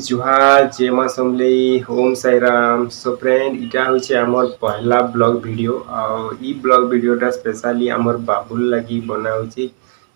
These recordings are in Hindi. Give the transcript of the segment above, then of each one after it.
जुहार जय मां समलेई ओम साई राम। सो फ्रेंड इटा होचे आमर पहला ब्लॉग वीडियो ई ब्लॉग वीडियोटा स्पेशली आमर बाबुल लगी बना होची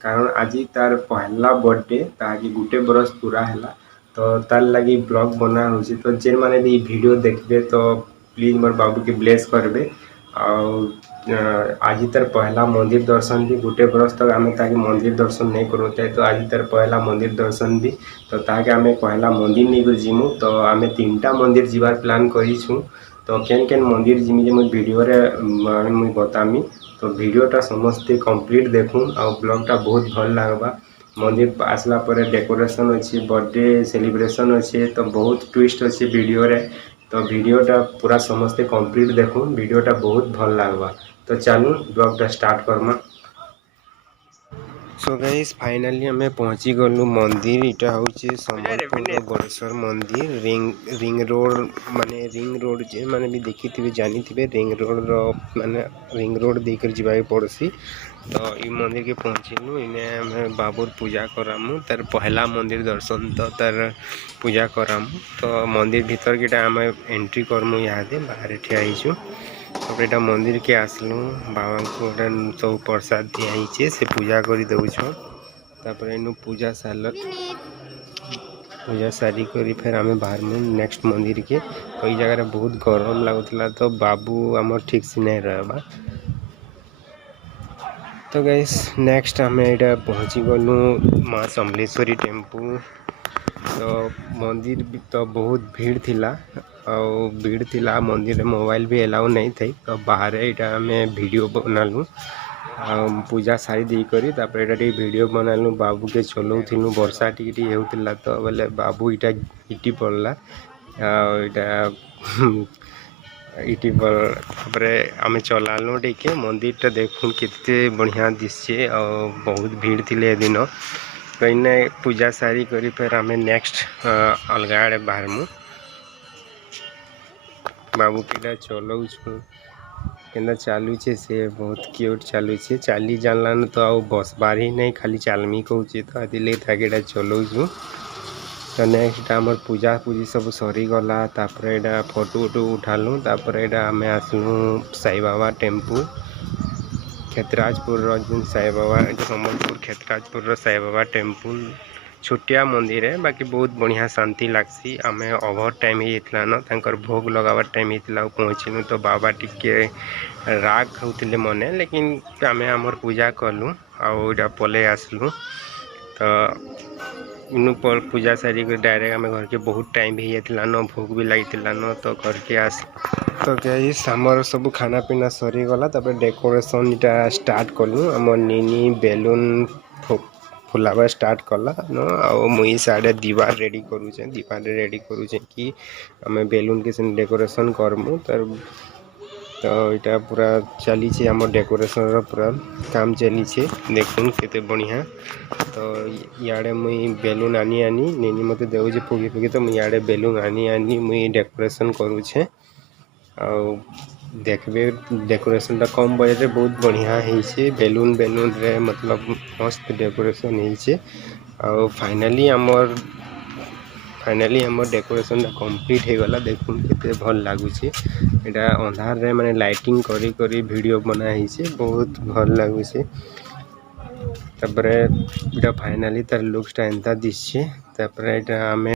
कारण आज तार पहला बर्थडे ताकि गुटे बरस पूरा हैला तो तार लगी ब्लॉग बना होची। तो जेन माने भी वीडियो देखबे तो प्लीज मोर बाबू के ब्लेस करबे। आज तार पहला मंदिर दर्शन भी गुटे बरस तक आम ताकि मंदिर दर्शन नहीं करूते तो आज तार पहला मंदिर दर्शन भी तो ताकि आम पहला मंदिर नहीं जीमु तो आम 3टा मंदिर जीवार प्लान करूँ। तो केन केन मंदिर जिमी मुझे वीडियो रे मुझे बतामी तो वीडियोटा समस्ते कंप्लीट देखूँ आ ब्लॉगटा बहुत भल लगवा। मंदिर आसला पर डेकोरेशन अच्छी बर्थडे सेलिब्रेशन अच्छे तो बहुत ट्विस्ट अच्छे वीडियो रे तो वीडियोटा पूरा समस्ते कंप्लीट देखूँ वीडियोटा बहुत भल लगवा। तो चलू ब्लॉगटा स्टार्ट करमा। सो गाइस फाइनली हमें पहुँची गलु मंदिर इटा हूँ संबलपुर गणेश्वर मंदिर रिंग रोड माने रिंग रोड जे माने भी देखी थे जानी थे रिंग रोड रो माने रिंग रोड देकर जीवा पड़सी। तो ये मंदिर के पहुँचलु इने हमें बाबूर पूजा करामु तार पहला मंदिर दर्शन तो तार पूजा करामु। तो मंदिर भीतर के आम एंट्री करमु यहाँ बाहर ठिया होइछु। तो मंदिर के आसलु बाबा को सब प्रसाद दिखाई से पूजा कर दौछन तापर इनु पूजा सारी करी फिर आम बाहर नेक्स्ट मंदिर के तो ये जगह बहुत गरम लगुला तो बाबू आम ठीक से नहीं रहबा। तो गाइस नेक्स्ट आम यहाँ पहुँची गलु माँ समलेश्वरी टेम्पल। तो मंदिर तो बहुत भीड़ थिला और भीड़ थिला मंदिर में मोबाइल भी एलाउ नहीं थी तो बाहर यहाँ आम वीडियो बनालु पूजा सारी देकर वीडियो बनालु बाबू के चलाऊलु वर्षा टी होता तो बोले बाबू इटा इटी पड़ला इटी पर आम चलालु टे मंदिर देखूँ केते बढ़िया दिशे और बहुत भीड़ थी दिन तो इन्हें पूजा सारी करी फिर आम नेक्स्ट अलग आड़े बाहरमु बाबू के चलाऊ के चालू से बहुत क्यूट चालू चाली जानला तो आउ बस बार ही नहीं खाली चालमी कहूँ तो आगे चलाऊ। तो नेक्स्ट आमर पूजा पूजी सब सरी गला तापर एटा फोटो वोटो उठालु तापर एटा आम आसलु साई बाबा टेम्पू खेतराजपुर साई बाबा संबलपुर खेतराजपुर साई बाबा टेम्पल छोटिया मंदिर है बाकी बहुत बढ़िया शांति लगसी। आम ओभर टाइम होता न तंकर भोग लगावार टाइम होता पहुँचलु तो बाबा टिके राग होते मने लेकिन आम आमर पूजा कलु आटा पले आसलु। तो इनु पर पूजा सारी डायरेक्ट आम घर के बहुत टाइम भी होता न भोग भी लगी न तो घर के आस तो गाइस आमर सब खाना पीना सरी गला तब डेकोरेशन इटा स्टार्ट कलु आम नीनी बेलून फुलावा स्टार्ट कला न आ मुई साड़े दीवार रेडी करूचे दीवार रेडी करूचे कि आम बेलून के डेकोरेशन करमु तो इटा पूरा चली आम डेकोरेशन पूरा काम चली देखुन केते बढ़िया। तो इे मुई बेलून आनी आनी नेनी मत देजे फुगी फुगी तो मुझे इे बेलून आनी आनी मुई डेकोरेशन करुचे देखबे डेकोरेशन कम बजट रे बहुत बढ़िया है बेलून बेलून रे मतलब मस्त डेकोरेशन है फाइनली आमर डेकोरेशन कंप्लीट हो गला देखुन केते भल लगुचे एटा अंधार रे माने लाइटिंग करी करी वीडियो बनाई बहुत भल लगुचे तापर एटा फाइनली तार लुक्सटा एंता दिशे तापर एटा आमे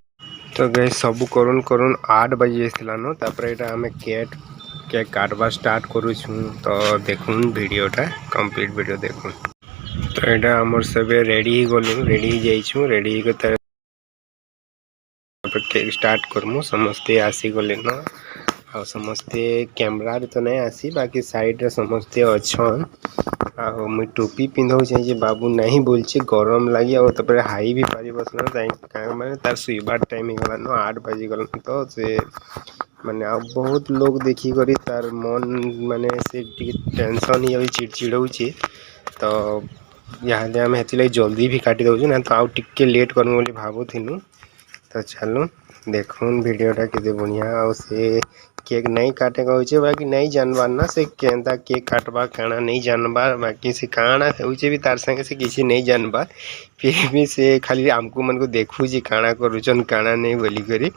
तो गए सब करुन करुन 8 बजे न तापर एटा आमे केक काटवा स्टार्ट करूँ तो देखुन वीडियोटा कंप्लीट वीडियो देखुन। तो यहाँ आमर सब रेडी गलु रेडी जाइछू रेडी केक स्टार्ट करमु समस्ते आसी गले न आ समस्ते कैमरा रे तो नहीं आसी बाकी साइड रे समस्ते अच्छन आ मुई टोपी पिंधौ चाहिए बाबू नहीं बोल गरम लगी और तपर हाई भी पारि बसन माने तार सुइबार टाइम गला न 8 बजे गला तो से माने आ बहुत लोग देखी करी तार मन माने से टेंशन ही चिड़चिड़ौचे तो यहाँ आम हेती जल्दी भी काटी दौचु ना तो आउ टिके लेट करमु बोली भाबुथिनु। तो चलो देखुन वीडियोटा केते बढ़िया और से केक नहीं काटे कहूचे बाकी नहीं जानबार ना से केंता केक काटबा काना नहीं जानबार बाकी से काना होचे भी तार संगे से किसी नहीं जानबार फिर भी से खाली आमको मन को देखू जी काना करूचन काना नहीं बोली करी।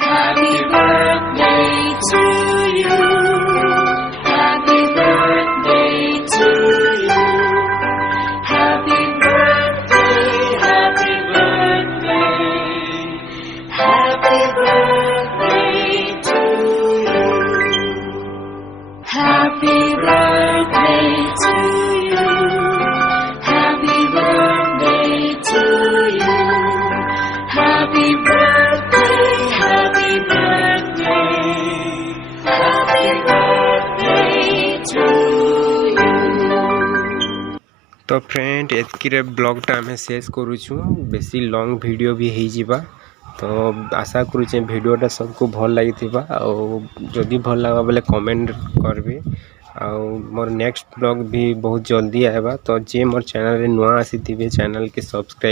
Happy birthday to you. Happy birthday to you. Happy birthday, happy birthday. Happy birthday to you. Happy birthday to you. Happy birthday to you. Happy birthday, happy birthday. Happy birthday to you. तो फ्रेंड एतकी ब्लॉगटा आम शेष करुचु बेसी लॉन्ग वीडियो भी हो जावा तो आशा करुचे वीडियोटा सबको भल लगी जदि भल लगा बोले कमेंट करबे मोर नेक्स्ट ब्लॉग भी बहुत जल्दी आएगा तो जे मोर चैनल नुआ आसी चैनल के सब्सक्राइब